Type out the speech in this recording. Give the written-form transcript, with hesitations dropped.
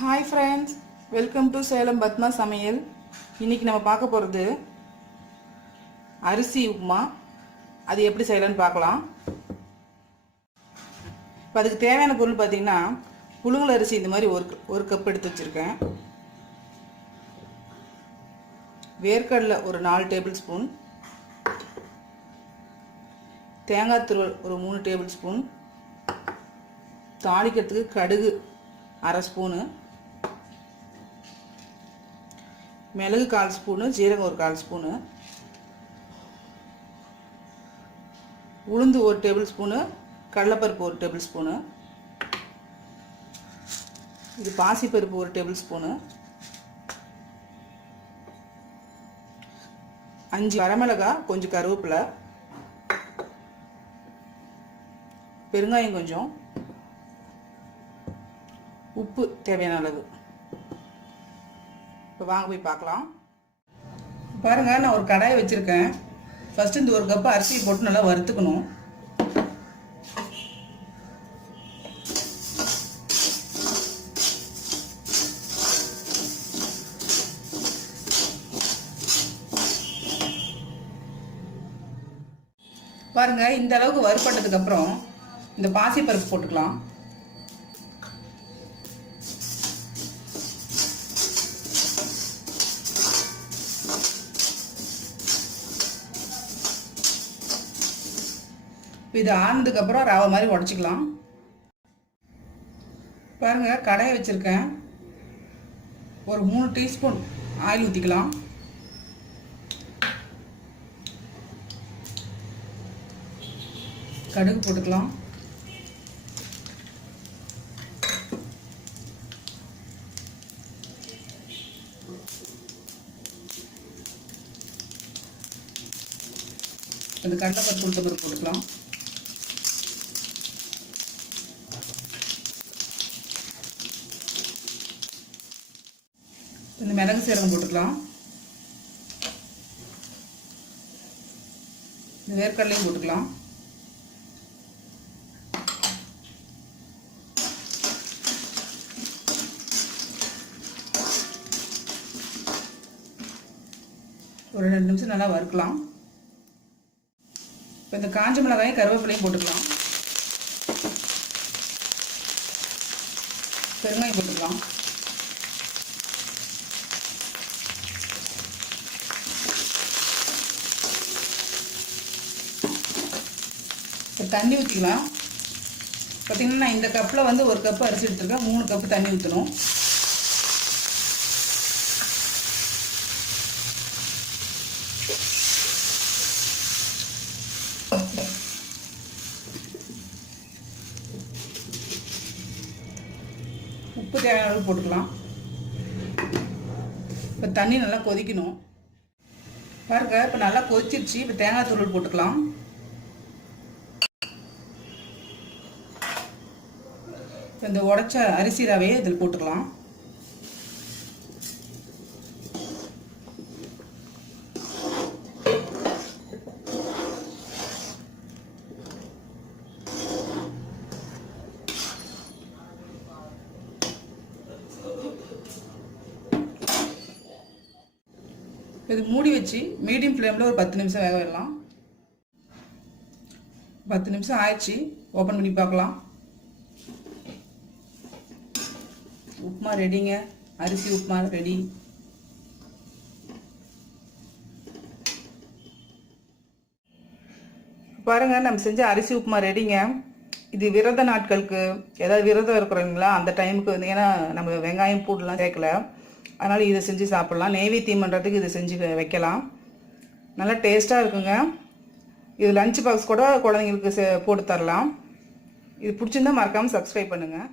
Hi friends, welcome to Salem Padma சமையல். இன்றைக்கி நம்ம பார்க்க போகிறது அரிசி உப்புமா. அது எப்படி செய்யலான்னு பார்க்கலாம். இப்போ அதுக்கு தேவையான பொருள் பார்த்திங்கன்னா, புழுங்கல் அரிசி இந்த மாதிரி ஒரு கப் எடுத்து வச்சுருக்கேன். வேர்க்கடலை ஒரு 4 டேபிள் ஸ்பூன், தேங்காய் துருவல் ஒரு 3 டேபிள் ஸ்பூன், தாளிக்கிறதுக்கு கடுகு அரை ஸ்பூனு, மிளகு 1/4 ஸ்பூனு, ஜீரகம் ஒரு 1/4 ஸ்பூனு, உளுந்து ஒரு டேபிள் ஸ்பூனு, கடலைப்பருப்பு ஒரு டேபிள் ஸ்பூனு, இது பாசிப்பருப்பு ஒரு டேபிள் ஸ்பூனு, 5 வரமிளகாய், கொஞ்சம் கருவேப்பிலை, பெருங்காயம் கொஞ்சம், உப்பு தேவையான அளவு. இப்போ வாங்க போய் பார்க்கலாம். பாருங்கள், நான் ஒரு கடாயை வச்சுருக்கேன். ஃபஸ்ட்டு இந்த ஒரு கப்பு அரிசி போட்டு நல்லா வறுத்துக்கணும். பாருங்கள், இந்த அளவுக்கு வறுப்பட்டதுக்கப்புறம் இந்த பாசிப்பருப்பு போட்டுக்கலாம். இது ஆனதுக்கப்புறம் ரவை மாதிரி உடச்சிக்கலாம். பாருங்கள், கடாயை வச்சுருக்கேன். ஒரு 3 டீஸ்பூன் ஆயில் ஊற்றிக்கலாம். கடுகு போட்டுக்கலாம். இந்த கடலைப்பருப்பு உளுத்தம்பருப்பு போட்டுக்கலாம். இந்த மிளகு சீரகம் போட்டுக்கலாம். இந்த வேர்க்கடலையும் போட்டுக்கலாம். ஒரு 2 நிமிஷம் நல்லா வறுக்கலாம். இப்போ இந்த காஞ்ச மிளகாயும் கருவேப்பிலையும் போட்டுக்கலாம். பெருங்காயம் போட்டுக்கலாம். தண்ணி ஊற்றிக்கலாம். பார்த்திங்கன்னா, நான் இந்த கப்பில் வந்து ஒரு கப்பு அரிசி எடுத்துருக்கேன். 3 கப்பு தண்ணி ஊற்றணும். உப்பு தேவையான அளவு போட்டுக்கலாம். இப்போ தண்ணி நல்லா கொதிக்கணும். பாருங்க, இப்போ நல்லா கொதிச்சிருச்சு. இப்போ தேங்காய் துருவல் போட்டுக்கலாம். இந்த உடைச்ச அரிசி ரவையை இதில் போட்டுக்கலாம். இது மூடி வச்சு மீடியம் ஃப்ளேமில் ஒரு 10 நிமிஷம் வேக விடலாம். 10 நிமிஷம் ஆயிடுச்சு. ஓப்பன் பண்ணி பார்க்கலாம். உப்புமா ரெடிங்க. அரிசி உப்புமா ரெடி. பாருங்க, நம்ம செஞ்ச அரிசி உப்புமா ரெடிங்க. இது விரத நாட்களுக்கு, ஏதாவது விரதம் இருக்கிறவங்களா அந்த டைமுக்கு வந்து, ஏன்னா நம்ம வெங்காயம் பூண்டுலாம் சேர்க்கல, அதனால் இதை செஞ்சு சாப்பிட்லாம். நெய்வேத்தியம் பண்ணுறதுக்கு இதை செஞ்சு வைக்கலாம். நல்லா டேஸ்ட்டாக இருக்குங்க. இது லஞ்ச் பாக்ஸ் கூட குழந்தைங்களுக்கு போட்டு தரலாம். இது பிடிச்சிருந்தா மறக்காமல் சப்ஸ்கிரைப் பண்ணுங்கள்.